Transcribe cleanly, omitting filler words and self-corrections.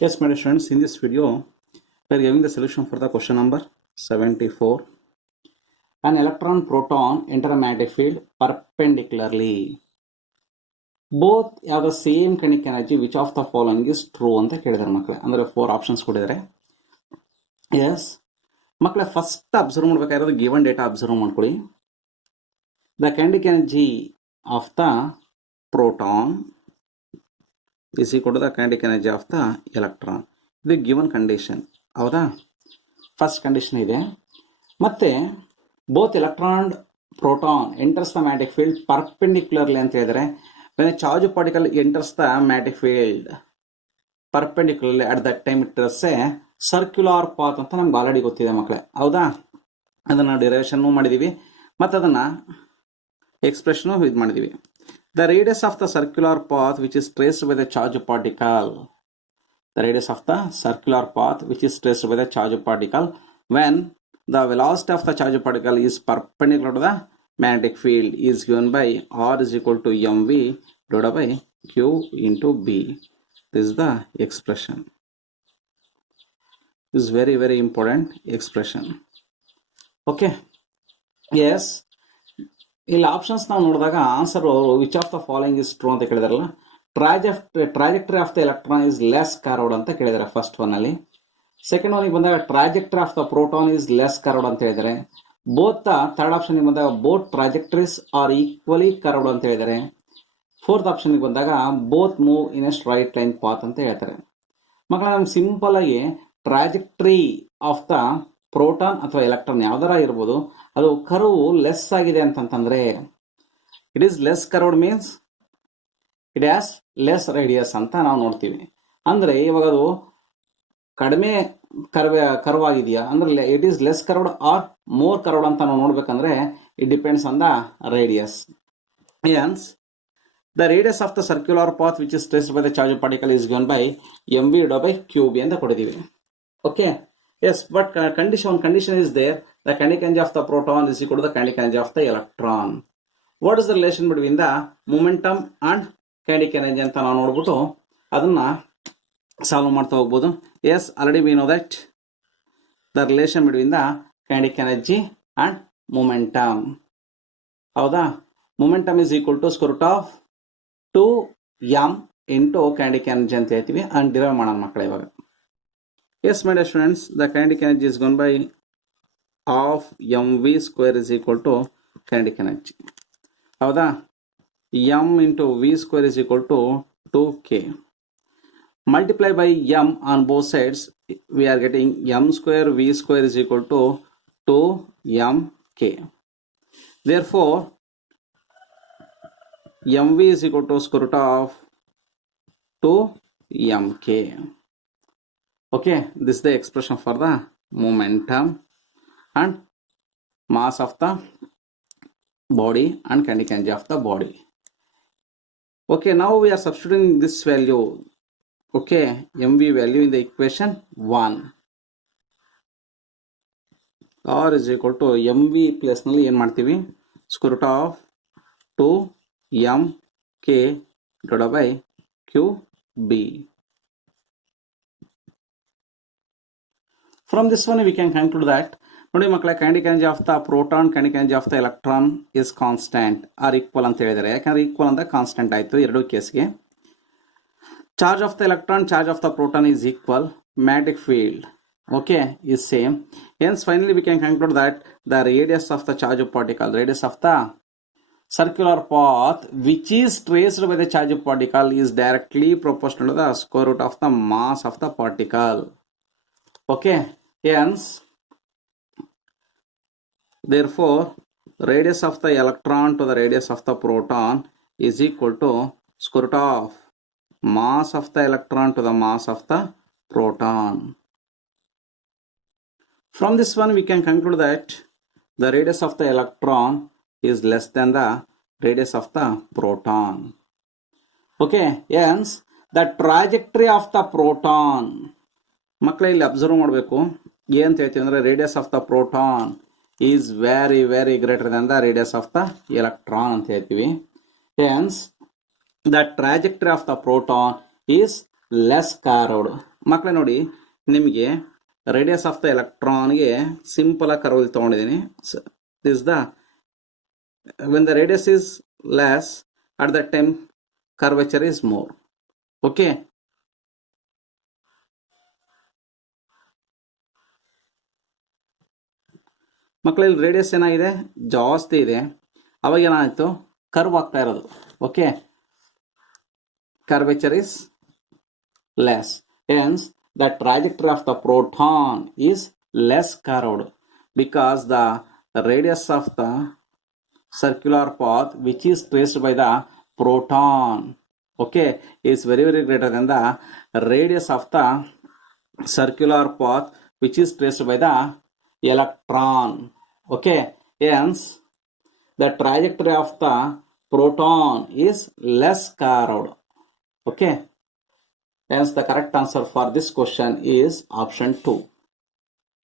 Yes, my dear students, in this video, we are giving the solution for the question number 74. An electron proton enter a magnetic field perpendicularly. Both have the same kinetic energy. Which of the following is true ಅಂತ ಕೇಳಿದಾರೆ ಮಕ್ಕಳೇ. ಅಂದ್ರೆ 4 options ಕೊಟ್ಟಿದ್ದಾರೆ. Yes ಮಕ್ಕಳೇ, first observe ಮಾಡಬೇಕಾಗಿರೋದು given data observe ಮಾಡ್ಕೊಳ್ಳಿ. The kinetic energy of the proton is equal to the kinetic energy of the electron. ಇದು given condition, ಹೌದಾ? First condition ಇದೆ. ಮತ್ತೆ both electron proton enters the magnetic field ಪರ್ಪೆಂಡಿಕ್ಯುಲರ್ಲಿ ಅಂತ ಹೇಳಿದರೆ, when a charged particle enters the magnetic field perpendicularly at that time it is a circular path ಅಂತ ನಮ್ಗೆ already ಗೊತ್ತಿದೆ ಮಕ್ಕಳೇ, ಹೌದಾ? ಅದನ್ನ ಡಿರೈವೇಷನ್ ಮಾಡಿದೀವಿ, ಮತ್ತೆ ಅದನ್ನ ಎಕ್ಸ್ಪ್ರೆಷನ್ ಇದು ಮಾಡಿದೀವಿ. The radius of the circular path which is traced by the charged particle, the radius of the circular path which is traced by the charged particle when the velocity of the charged particle is perpendicular to the magnetic field is given by R is equal to mv divided by q into b. This is the expression. This is very very important expression. Okay, yes. ಇಲ್ಲಿ options ನಾವು ನೋಡಿದಾಗ answer which of the following is true ಅಂತ ಕೇಳಿದಾರಲ್ಲ. Trajectory of the electron is less curved ಅಂತ ಕೇಳಿದಾರೆ first one ಅಲ್ಲಿ. Second one ಬಂದಾಗ trajectory of the proton is less curved ಅಂತ ಹೇಳಿದ್ದಾರೆ. ಬೋತ್ ಥರ್ಡ್ ಆಪ್ಷನ್ ಬಂದಾಗ both trajectories are equally curved ಅಂತ ಹೇಳಿದ್ದಾರೆ. ಫೋರ್ತ್ ಆಪ್ಷನ್ ಬಂದಾಗ both move in a straight line path ಅಂತ ಹೇಳ್ತಾರೆ. ಮಕ್ಕಳ ನಮ್ಗೆ ಸಿಂಪಲ್ ಆಗಿ ಟ್ರಾಜೆಕ್ಟರಿ ಆಫ್ ದ ಪ್ರೋಟಾನ್ ಅಥವಾ ಎಲೆಕ್ಟ್ರಾನ್ ಯಾವ್ದಾರ ಇರ್ಬೋದು, ಅದು ಕರ್ವ್ ಲೆಸ್ ಆಗಿದೆ ಅಂತಂತಂದ್ರೆ it is less curved means it has less radius ಅಂತ ನಾವು ನೋಡ್ತೀವಿ. ಅಂದ್ರೆ ಇವಾಗ ಅದು ಕಡಿಮೆ ಕರ್ವ್ ಆಗಿದೆಯಾ ಅಂದ್ರೆ it is less curved or more curved ಅಂತ ನಾವು ನೋಡ್ಬೇಕಂದ್ರೆ it depends on the radius. Hence, the radius of the circular path which is traced by the charged particle is given by mv divided by qb ಅಂತ ಕೊಟ್ಟಿದ್ದೀವಿ. Okay, yes, but condition is there. The kinetic energy of the proton is equal to the kinetic energy of the electron. What is the relation between the momentum and kinetic energy ಅಂತ ನಾವು ನೋಡ್ಬಿಟ್ಟು ಅದನ್ನ solve ಮಾಡ್ತಾ ಹೋಗ್ಬೋದು. Yes, already we know that the relation between the kinetic energy and momentum, ಹೌದಾ? Momentum is equal to square root of 2m into kinetic energy ಅಂತ ಹೇಳ್ತೀವಿ. and derive ಮಾಡೋಣ ಮಕ್ಕಳೇ ಇವಾಗ. Yes, my dear students, the kinetic energy is given by of mv square is equal to kinetic energy, ಹೌದಾ? m into v square is equal to 2k. Multiply by m on both sides, we are getting m square v square is equal to 2mk. Therefore, mv is equal to square root of 2mk. Okay, this is the expression for the momentum and mass of the body and kinetic energy of the body. Okay, now we are substituting this value. Okay, mv value in the equation 1. R is equal to mv place ನಲ್ಲಿ ಏನು ಮಾಡ್ತೀವಿ, square root of 2mk divided by qb. From this one we can conclude that ನೋಡಿ ಮಕ್ಕಳ kinetic energy of the proton, kinetic energy of the electron is constant or equal ಅಂತ ಹೇಳಿದ್ದಾರೆ. ಯಾಕಂದ್ರೆ equal ಅಂದ್ರೆ constant ಆಯ್ತು ಎರಡು ಕೇಸ್ಗೆ. Charge of the electron, charge of the proton is equal, magnetic field okay is same. Hence finally we can conclude that the radius of the charged particle, radius of the circular path which is traced by the charged particle is directly proportional to the square root of the mass of the particle. Okay, hence therefore radius of the electron to the radius of the proton is equal to square root of mass of the electron to the mass of the proton. From this one we can conclude that the radius of the electron is less than the radius of the proton. Okay, hence the trajectory of the proton, ಮಕ್ಕಳ ಇಲ್ಲಿ observe ಮಾಡಬೇಕು. ಏನಂತ ಹೇಳ್ತೀವಿ ಅಂದ್ರೆ radius of the proton is very very greater than the radius of the electron ಅಂತ ಹೇಳ್ತೀವಿ. Hence the trajectory of the proton is less curved. ಮಕ್ಕಳೇ ನೋಡಿ, ನಿಮಗೆ ರೇಡಿಯಸ್ ಆಫ್ ದ ಎಲೆಕ್ಟ್ರಾನ್ಗೆ ಸಿಂಪಲ್ ಆಗಿ ಕರ್ವ್ ತೊಗೊಂಡಿದ್ದೀನಿ. This the when the radius is less at that time curvature is more. Okay, ಮಕ್ಕಳಲ್ಲಿ radius ಏನಾಗಿದೆ ಜಾಸ್ತಿ ಇದೆ, ಅವಾಗ ಏನಾಯಿತು ಕರ್ವ್ ಆಗ್ತಾ ಇರೋದು. Okay, curvature is less, hence the trajectory of the proton is less curved because the radius of the circular path which is traced by the proton, okay, is very greater than the radius of the circular path which is traced by the electron. Okay, hence the trajectory of the proton is less curved. Okay, hence the correct answer for this question is option 2.